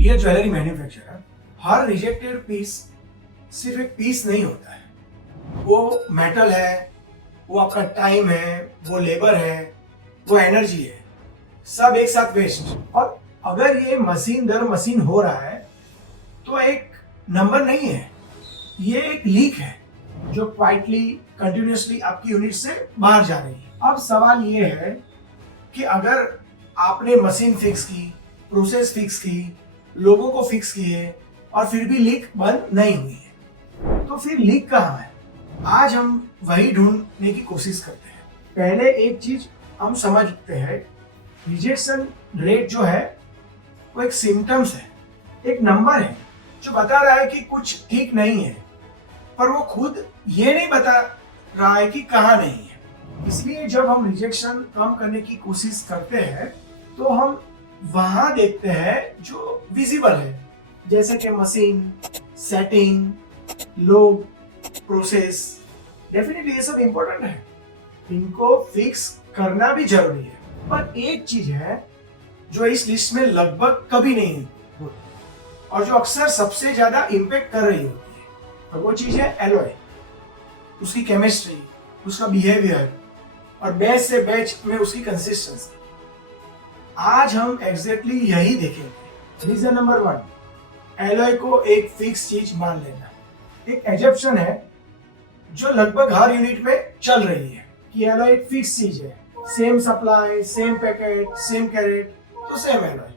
Dear jewellery manufacturer, हर rejected piece सिर्फ एक piece नहीं होता है। वो मेटल है, वो आपका टाइम है, वो लेबर है, वो एनर्जी है, सब एक साथ वेस्ट। और अगर ये मशीन दर मशीन हो रहा है तो एक नंबर नहीं है, ये एक लीक है जो क्वाइटली कंटिन्यूसली आपकी यूनिट से बाहर जा रही है। अब सवाल ये है कि अगर आपने मशीन फिक्स की, प्रोसेस फिक्स की, लोगों को फिक्स किए और फिर भी लीक बंद नहीं हुई है, तो फिर लीक कहाँ है? आज हम वही ढूंढने की कोशिश करते हैं। पहले एक चीज हम समझते हैं, रिजेक्शन रेट जो है वो एक सिम्टम्स है, एक नंबर है जो बता रहा है कि कुछ ठीक नहीं है, पर वो खुद ये नहीं बता रहा है कि कहाँ नहीं है। इसलिए जब हम रिजेक्शन कम करने की कोशिश करते हैं तो हम वहां देखते हैं जो विजिबल है, जैसे कि मशीन, सेटिंग, लोग, प्रोसेस। डेफिनेटली ये सब इंपॉर्टेंट है, इनको फिक्स करना भी जरूरी है। पर एक चीज है जो इस लिस्ट में लगभग कभी नहीं होती और जो अक्सर सबसे ज्यादा इम्पेक्ट कर रही होती है, तो वो चीज है एलॉय, उसकी केमिस्ट्री, उसका बिहेवियर और बैच से बैच में उसकी कंसिस्टेंसी। आज हम एग्जैक्टली यही देखेंगे। रीजन नंबर 1, एलॉय को एक फिक्स चीज मान लेना। एक एजप्शन है जो लगभग हर यूनिट में चल रही है कि एलॉय एक फिक्स चीज है, same supply, same packet, same carat, तो सेम एलॉय।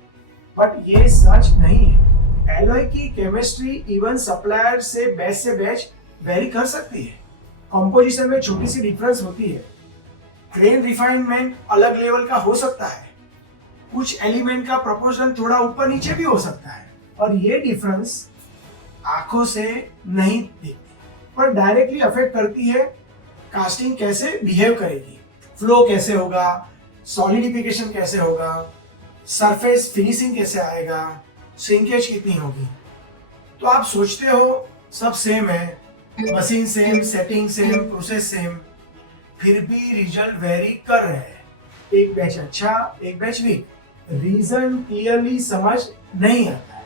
बट ये सच नहीं है। एलॉय की केमिस्ट्री इवन सप्लायर से बैच वेरी कर सकती है। कंपोजिशन में छोटी सी डिफरेंस होती है, ग्रेन रिफाइनमेंट अलग लेवल का हो सकता है, कुछ एलिमेंट का प्रोपोर्शन थोड़ा ऊपर नीचे भी हो सकता है, और ये डिफरेंस आंखों से नहीं दिखती पर डायरेक्टली अफेक्ट करती है कास्टिंग कैसे बिहेव करेगी, फ्लो कैसे होगा, सॉलिडिफिकेशन कैसे होगा, सरफेस फिनिशिंग कैसे आएगा, श्रिंकेज कितनी होगी। तो आप सोचते हो सब सेम है, machine same, setting same, process same, फिर भी रिजल्ट वेरी कर रहे हैं। एक बैच अच्छा, एक बैच वीक। रीजन क्लियरली समझ नहीं आता है,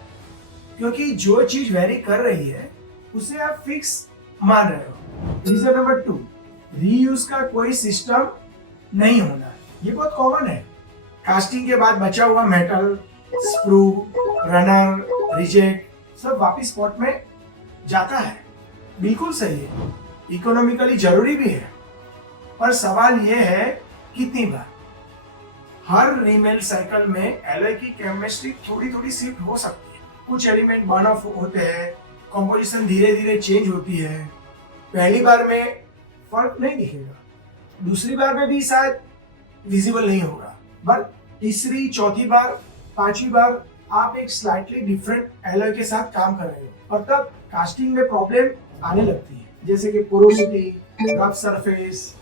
क्योंकि जो चीज वेरी कर रही है उसे आप फिक्स मान रहे हो। रीजन नंबर 2, रीयूज का कोई सिस्टम नहीं होना। ये बहुत कॉमन है। कास्टिंग के बाद बचा हुआ मेटल, स्क्रू, रनर, रिजेक्ट सब वापस स्पॉट में जाता है। बिल्कुल सही है, इकोनॉमिकली जरूरी भी है, पर सवाल यह है कितनी बार। हर रीमेल साइकिल में एलॉय की केमिस्ट्री थोड़ी थोड़ी शिफ्ट हो सकती है, कुछ एलिमेंट बर्न ऑफ होते हैं, कंपोजिशन धीरे धीरे चेंज होती है। पहली बार में फर्क नहीं दिखेगा, दूसरी बार में भी शायद विजिबल नहीं होगा, बट तीसरी, चौथी बार, पांचवी बार आप एक स्लाइटली डिफरेंट एलॉय के साथ काम कर रहे हो और तब कास्टिंग में प्रॉब्लम आने लगती है, जैसे कि पोरोसिटी, रफ सरफेस,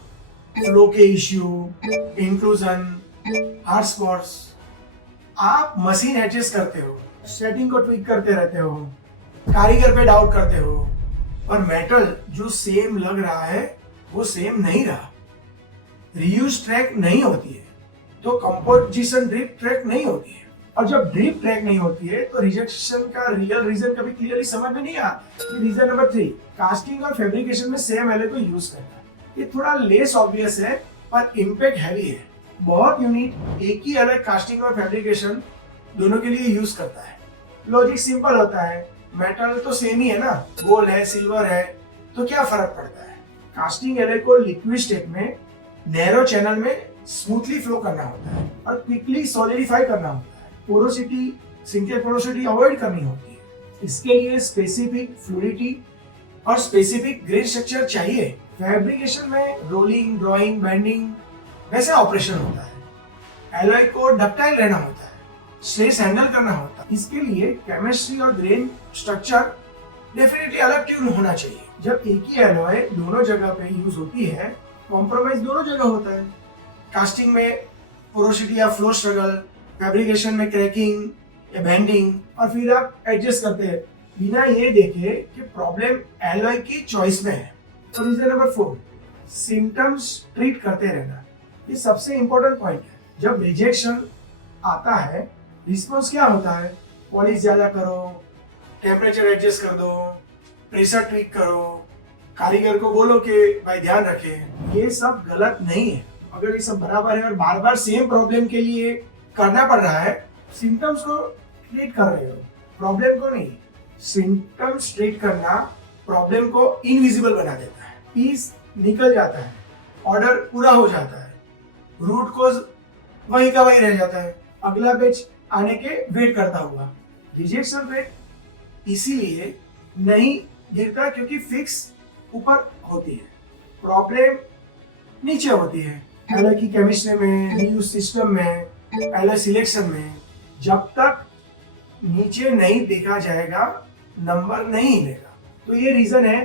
फ्लो के इश्यू, इंक्लूजन, हार्ड स्पॉट्स। आप मशीन एडजस्ट करते हो, सेटिंग को ट्विक करते रहते हो, कारीगर पे डाउट करते हो, और मेटल जो सेम लग रहा है वो सेम नहीं रहा। रीयूज ट्रैक नहीं होती है तो कंपोजिशन ड्रिप ट्रैक नहीं होती है, और जब ड्रिप ट्रैक नहीं होती है तो रिजेक्शन का रियल रीजन कभी क्लियरली समझ में नहीं आता। रीजन नंबर 3, कास्टिंग और फैब्रिकेशन में सेम एलॉय को यूज करना। ये थोड़ा लेस ऑब्वियस है पर इम्पैक्ट हैवी है। बहुत यूनिट एक ही अलग कास्टिंग और फैब्रिकेशन दोनों के लिए यूज करता है। लॉजिक सिंपल होता है, मेटल तो सेम ही है ना, गोल्ड है, सिल्वर है, तो क्या फर्क पड़ता है। कास्टिंग एलॉय को लिक्विड स्टेट में नैरो चैनल में स्मूथली फ्लो करना होता है और क्विकली सॉलिडिफाई करना होता है। पोरोसिटी, सिंकेज पोरोसिटी अवॉइड करनी होती है। इसके लिए स्पेसिफिक फ्लूइडिटी और स्पेसिफिक ग्रेन स्ट्रक्चर चाहिए। फैब्रिकेशन में रोलिंग, ड्रॉइंग, बेंडिंग वैसे ऑपरेशन होता है। एलॉय को डक्टाइल रहना होता है, स्ट्रेस हैंडल करना होता है। इसके लिए केमिस्ट्री और ग्रेन स्ट्रक्चर डेफिनेटली अलग ट्यून होना चाहिए। जब एक ही एलॉय दोनों जगह पे यूज होती है, कॉम्प्रोमाइज दोनों जगह होता है। कास्टिंग में पोरोसिटी या फ्लो स्ट्रगल, फैब्रिकेशन में क्रैकिंग या बेंडिंग, और फिर आप एडजस्ट करते हैं बिना ये देखे कि प्रॉब्लम एलॉय की चॉइस में है। तो रीजन नंबर 4, सिम्टम्स ट्रीट करते रहना। ये सबसे इंपॉर्टेंट पॉइंट है। जब रिजेक्शन आता है, रिस्पॉन्स क्या होता है? पॉलिश ज़्यादा करो, टेम्परेचर एडजस्ट कर दो, प्रेशर ट्वीक करो, कारीगर को बोलो कि भाई ध्यान रखे। ये सब गलत नहीं है। अगर ये सब बराबर है और बार बार सेम प्रॉब्लम के लिए करना पड़ रहा है, सिम्टम्स को ट्रीट कर रहे हो, प्रॉब्लम को नहीं। सिम्टम्स ट्रीट करना प्रॉब्लम को इनविजिबल बना देता है, पीस निकल जाता है, ऑर्डर पूरा हो जाता है, रूट कोज वहीं का वहीं रह जाता है, अगला बैच आने के वेट करता हुआ। रिजेक्शन रेट इसीलिए नहीं गिरता क्योंकि फिक्स ऊपर होती है, प्रॉब्लम नीचे होती है। एलओ की केमिस्ट्री में, रीयूज सिस्टम में, एलओ सिलेक्शन में जब तक नीचे नहीं देखा जाएगा नंबर नहीं मिलेगा। तो ये रीजन है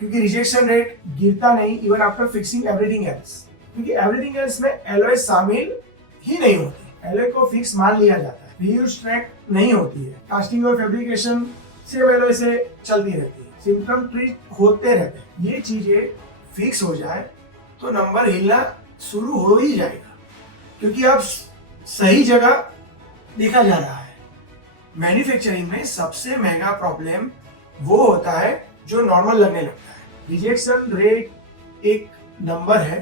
क्योंकि रिजेक्शन रेट गिरता नहीं even after fixing everything else, क्योंकि एवरीथिंग एल्स में एलओ शामिल ही नहीं होती। एलओ को फिक्स मान लिया जाता है, रीयूज ट्रैक नहीं होती है, कास्टिंग और फैब्रिकेशन सेम एलओ से चलती रहती है, सिम्टम ट्रीट होते रहते हैं। ये चीजें फिक्स हो जाए तो नंबर हिलना शुरू हो ही जाएगा, क्योंकि अब सही जगह देखा जा रहा है। मैन्युफैक्चरिंग में सबसे महंगा प्रॉब्लम वो होता है जो नॉर्मल लगने लगता है। रिजेक्शन रेट एक नंबर है,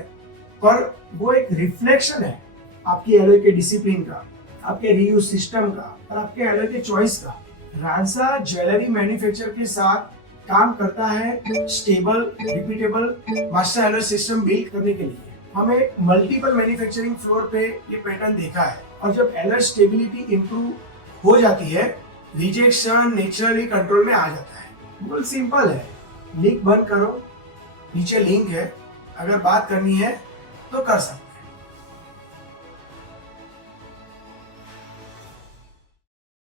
पर वो एक रिफ्लेक्शन है आपकी एलओ के डिसिप्लिन का, आपके रीयूज सिस्टम का और आपके एलओ के चॉइस का। रांसा ज्वेलरी मैन्युफैक्चर के साथ काम करता है stable, repeatable master alloy system build करने के लिए। हमें मल्टीपल मैन्युफैक्चरिंग फ्लोर पे ये पैटर्न देखा है, और जब एलओ स्टेबिलिटी इंप्रूव हो जाती है, रिजेक्शन नेचुरली कंट्रोल में आ जाता है। बिल्कुल सिंपल है, लिंक बंद करो, नीचे लिंक है, अगर बात करनी है तो कर सकते।